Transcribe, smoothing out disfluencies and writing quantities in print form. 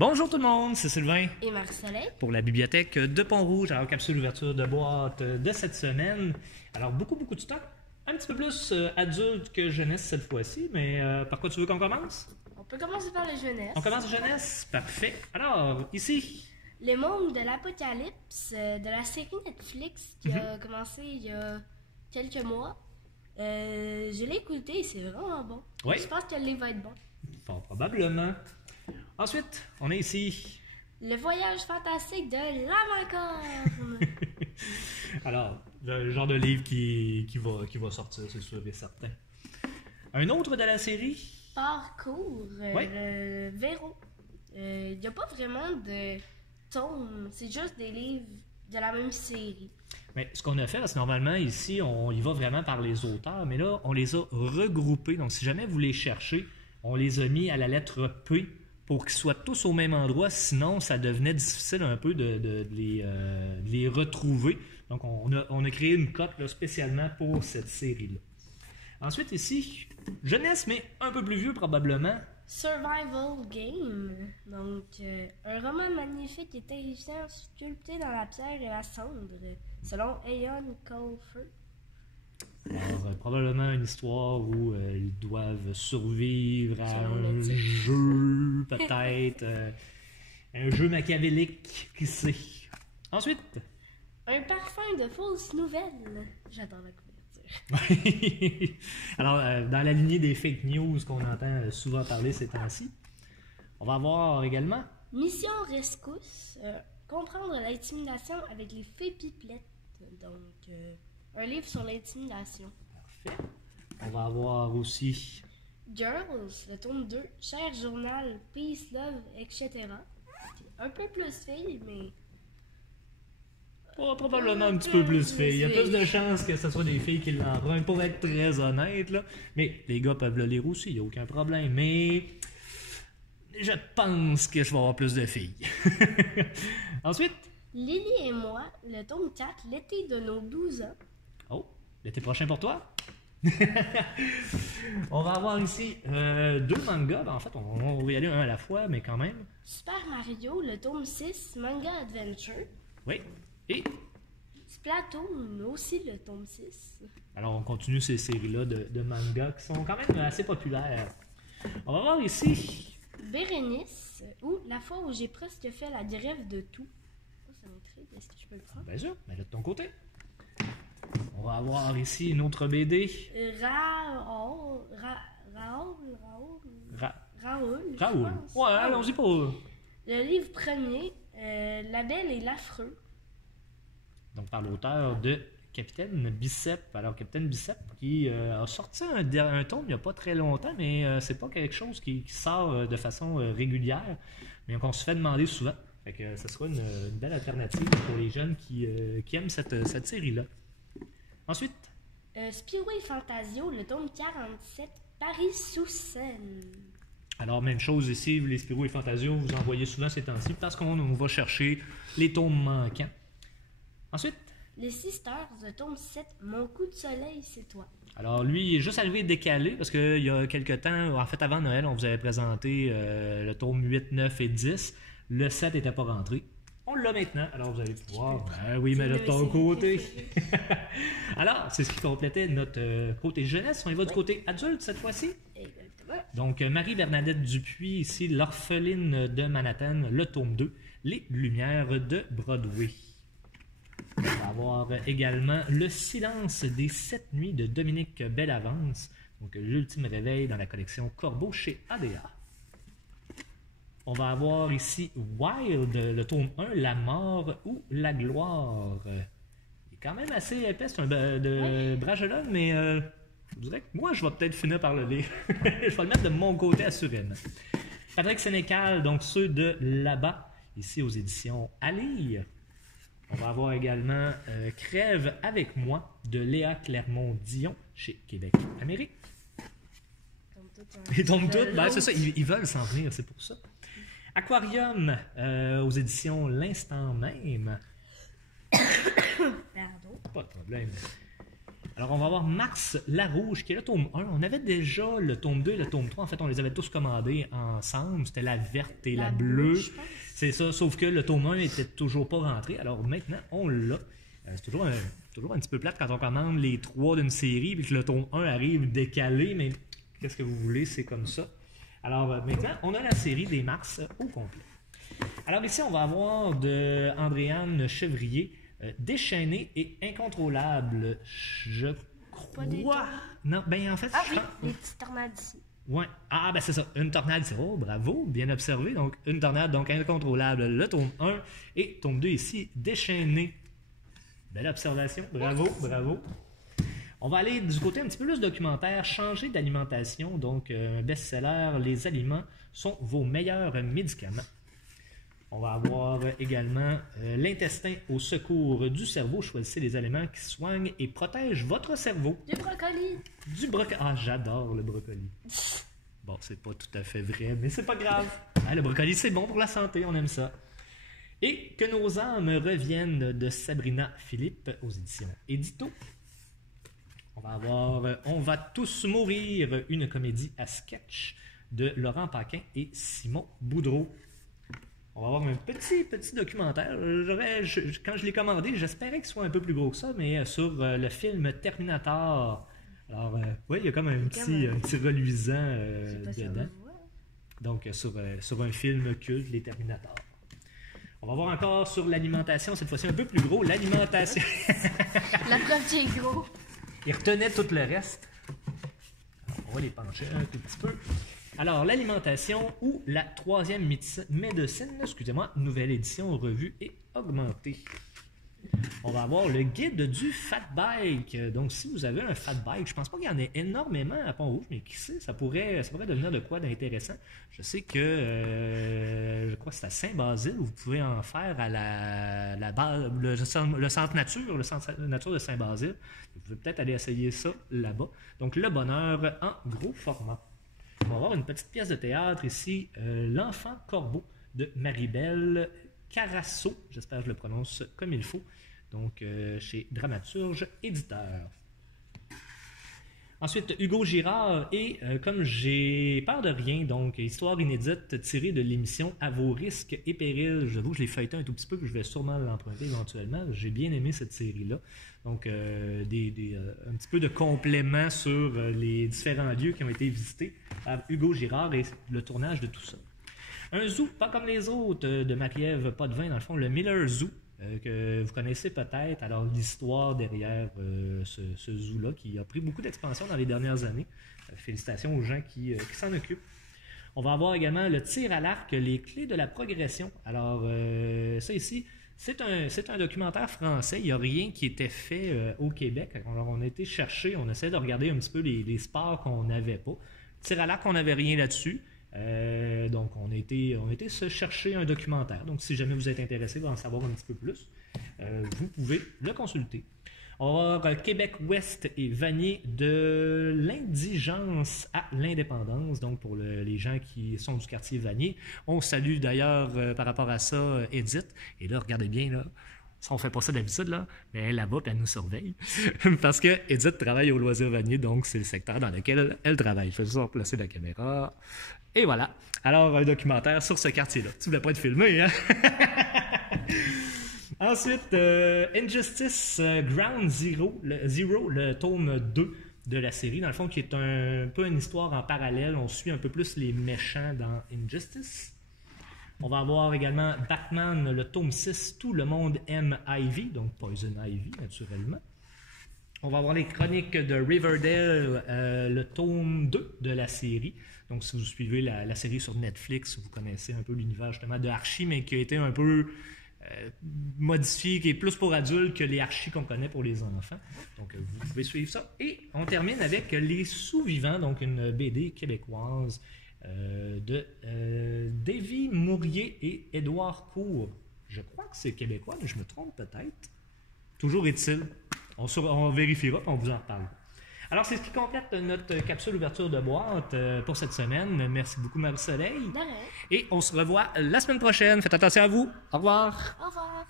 Bonjour tout le monde, c'est Sylvain Et Marie-Soleil. pour la bibliothèque de Pont-Rouge. Alors, capsule ouverture de boîte de cette semaine. Alors, beaucoup de stock. Un petit peu plus adulte que jeunesse cette fois-ci, mais par quoi tu veux qu'on commence? On peut commencer par les jeunesses. On commence jeunesse? Parfait. Alors, ici, Le monde de l'apocalypse de la série Netflix qui a commencé il y a quelques mois. Je l'ai écouté et c'est vraiment bon. Oui. Je pense que le livre va être bon. fort probablement. Ensuite, on est ici. Le voyage fantastique de l'Amacorne. Alors, le genre de livre qui va sortir, c'est sûr et certain. Un autre de la série? Parcours, Oui. le Véro. Il n'y a pas vraiment de tomes, c'est juste des livres de la même série. Mais ce qu'on a fait, parce que normalement, ici, on y va vraiment par les auteurs, mais là, on les a regroupés. Donc, si jamais vous les cherchez, on les a mis à la lettre P pour qu'ils soient tous au même endroit. Sinon, ça devenait difficile un peu de les retrouver. Donc, on a créé une cote là, spécialement pour cette série-là. Ensuite, ici, jeunesse, mais un peu plus vieux probablement. Survival Game. Donc, un roman magnifique et terrifiant sculpté dans la pierre et la cendre, selon Eon Colfer. Alors, probablement une histoire où ils doivent survivre à Selon le un titre. jeu, peut-être. Un jeu machiavélique, qui sait. Ensuite, Un parfum de fausses nouvelles. J'adore la couverture. alors, dans la lignée des fake news qu'on entend souvent parler ces temps-ci, on va avoir également. Mission Rescousse. Comprendre l'intimidation avec les fées pipelettes. Donc, un livre sur l'intimidation. Parfait. On va avoir aussi. Girls, le tome 2. Cher journal, peace, love, etc. Un peu plus fille, mais Probablement un petit peu plus filles. Il y a plus de chances que ce soit des filles qui l'empruntent, pour être très honnête. Là. Mais les gars peuvent le lire aussi, il n'y a aucun problème. Mais je pense que je vais avoir plus de filles. Ensuite, Lily et moi, le tome 4, l'été de nos 12 ans. oh, l'été prochain pour toi. On va avoir ici deux mangas. En fait, on va y aller un à la fois, mais quand même. Super Mario, le tome 6, Manga Adventure. Oui. Et Splatoon, aussi le tome 6. alors, on continue ces séries-là de mangas qui sont quand même assez populaires. On va voir ici. Bérénice, ou La fois où j'ai presque fait la grève de tout. Oh, ça m'intrigue, est-ce que je peux le prendre? Bien sûr, mais là de ton côté. On va avoir ici une autre BD. Raoul, Raoul. je pense. Ouais, allons-y pour. Le livre premier, La Belle et l'Affreux. Donc, par l'auteur de Capitaine Bicep. Alors, Capitaine Bicep qui a sorti un tome il n'y a pas très longtemps, mais c'est pas quelque chose qui sort de façon régulière, mais qu'on se fait demander souvent. Fait que ça sera une belle alternative pour les jeunes qui aiment cette série-là. Ensuite, Spirou et Fantasio, le tome 47, Paris sous Seine. alors même chose ici, les Spirou et Fantasio, vous en voyez souvent ces temps-ci parce qu'on va chercher les tomes manquants. Ensuite, Les Sisters, le tome 7, Mon coup de soleil, c'est toi. alors lui, il est juste arrivé décalé parce qu'il y a quelques temps, en fait avant Noël, on vous avait présenté le tome 8, 9 et 10. Le 7 n'était pas rentré. On l'a maintenant, alors vous allez pouvoir. Ben oui, mais de ton côté. Alors, c'est ce qui complétait notre côté jeunesse. On y va du côté adulte cette fois-ci. Exactement. Donc, Marie-Bernadette Dupuis, ici, L'orpheline de Manhattan, le tome 2, Les Lumières de Broadway. On va avoir également Le silence des 7 nuits de Dominique Bellavance, donc l'ultime réveil dans la collection Corbeau chez ADA. On va avoir ici Wild, le tome 1, La mort ou la gloire. Il est quand même assez épais, c'est un de Bragelonne, mais je dirais que moi, je vais peut-être finir par le lire. Je vais le mettre de mon côté, assurément. Patrick Sénécal, donc ceux de là-bas, ici aux éditions à lire. On va avoir également Crève avec moi de Léa Clermont-Dion chez Québec Amérique. Ils tombent toutes, ben, c'est ça, ils veulent s'en venir, c'est pour ça. Aquarium aux éditions L'Instant même. Pardon. Pas de problème. Alors, on va avoir Mars la Rouge, qui est le tome 1. On avait déjà le tome 2 et le tome 3. En fait, on les avait tous commandés ensemble. C'était la verte et la bleue. je pense. C'est ça, sauf que le tome 1 n'était toujours pas rentré. Alors maintenant, on l'a. C'est toujours un petit peu plate quand on commande les 3 d'une série et que le tome 1 arrive décalé, mais qu'est-ce que vous voulez, c'est comme ça. Alors maintenant, on a la série des Mars au complet. Alors ici, on va avoir de Andréane Chevrier, Déchaîné et Incontrôlable. Je Pas des crois... Non, ben en fait... Ah oui, les petites tornades ici. Ouais. Ah, ben c'est ça. Une tornade, c'est oh, bravo, bien observé. Donc, une tornade, donc incontrôlable, le tome 1. Et tome 2 ici, Déchaîné. Belle observation. Bravo, bravo. On va aller du côté un petit peu plus documentaire, changer d'alimentation. Donc, un best-seller, les aliments sont vos meilleurs médicaments. On va avoir également l'intestin au secours du cerveau. Choisissez les aliments qui soignent et protègent votre cerveau. Du brocoli. Du brocoli. Ah, j'adore le brocoli. Bon, c'est pas tout à fait vrai, mais c'est pas grave. Ah, le brocoli, c'est bon pour la santé, on aime ça. Et Que nos âmes reviennent de Sabrina Philippe aux éditions Édito. On va avoir On va tous mourir, une comédie à sketch de Laurent Paquin et Simon Boudreau. On va avoir un petit documentaire. Quand je l'ai commandé, j'espérais qu'il soit un peu plus gros que ça, mais sur le film Terminator. Alors, oui, il y a comme un petit reluisant dedans. Donc, sur un film culte, les Terminators. On va voir encore sur l'alimentation, cette fois-ci un peu plus gros, l'alimentation. La preuve qui est gros. Il retenait tout le reste. Alors, on va les pencher un tout petit peu. Alors, l'alimentation ou la troisième médecine, excusez-moi, nouvelle édition revue et augmentée. On va avoir le guide du fat bike. Donc, si vous avez un fat bike, je pense pas qu'il y en ait énormément à Pont-Rouge, mais qui sait, ça pourrait devenir de quoi d'intéressant. Je sais que, je crois que c'est à Saint-Basile, où vous pouvez en faire à le centre nature, le centre nature de Saint-Basile. Vous pouvez peut-être aller essayer ça là-bas. Donc, le bonheur en gros format. On va avoir une petite pièce de théâtre ici, L'Enfant Corbeau de Maribel Carasso, j'espère que je le prononce comme il faut, donc chez Dramaturge Éditeur. Ensuite, Hugo Girard et Comme j'ai peur de rien, donc histoire inédite tirée de l'émission À vos risques et périls. J'avoue que je l'ai feuilleté un tout petit peu, que je vais sûrement l'emprunter éventuellement. J'ai bien aimé cette série-là. Donc, un petit peu de complément sur les différents lieux qui ont été visités par Hugo Girard et le tournage de tout ça. Un zoo, pas comme les autres, de Marie-Ève Potvin, dans le fond, le Miller Zoo, que vous connaissez peut-être. Alors, l'histoire derrière ce zoo-là, qui a pris beaucoup d'expansion dans les dernières années. Félicitations aux gens qui s'en occupent. On va avoir également le tir à l'arc, les clés de la progression. Alors, ça ici, c'est un documentaire français. Il n'y a rien qui était fait au Québec. Alors, on a été chercher, on essaie de regarder un petit peu les sports qu'on n'avait pas. Tir à l'arc, on n'avait rien là-dessus. Donc, on a été se chercher un documentaire. Donc, si jamais vous êtes intéressé à en savoir un petit peu plus, vous pouvez le consulter. On va avoir Québec-Ouest et Vanier de l'indigence à l'indépendance. Donc, pour les gens qui sont du quartier Vanier. On salue d'ailleurs par rapport à ça Edith. Et là, regardez bien, là. Ça, on fait pas ça d'habitude, là, mais elle là-bas, puis elle nous surveille. Parce que Edith travaille au Loisir Vanier, donc c'est le secteur dans lequel elle travaille. Je vais juste replacer la caméra. Et voilà. Alors, un documentaire sur ce quartier-là. Tu voulais pas être filmé, hein? Ensuite, Injustice Ground Zero, le tome 2 de la série, dans le fond, qui est un peu une histoire en parallèle. On suit un peu plus les méchants dans Injustice. On va avoir également Batman, le tome 6, Tout le monde aime Ivy, donc Poison Ivy, naturellement. On va avoir les chroniques de Riverdale, le tome 2 de la série. Donc, si vous suivez la série sur Netflix, vous connaissez un peu l'univers justement de Archie, mais qui a été un peu modifié, qui est plus pour adultes que les Archie qu'on connaît pour les enfants. Donc, vous pouvez suivre ça. Et on termine avec Les Sous-Vivants, donc une BD québécoise de Davy Mourier et Édouard Cour. Je crois que c'est québécois, mais je me trompe peut-être. Toujours est-il. On vérifiera et on vous en reparle. Alors, c'est ce qui complète notre capsule ouverture de boîte pour cette semaine. Merci beaucoup, Marie-Soleil. De rien. Et on se revoit la semaine prochaine. Faites attention à vous. Au revoir. Au revoir.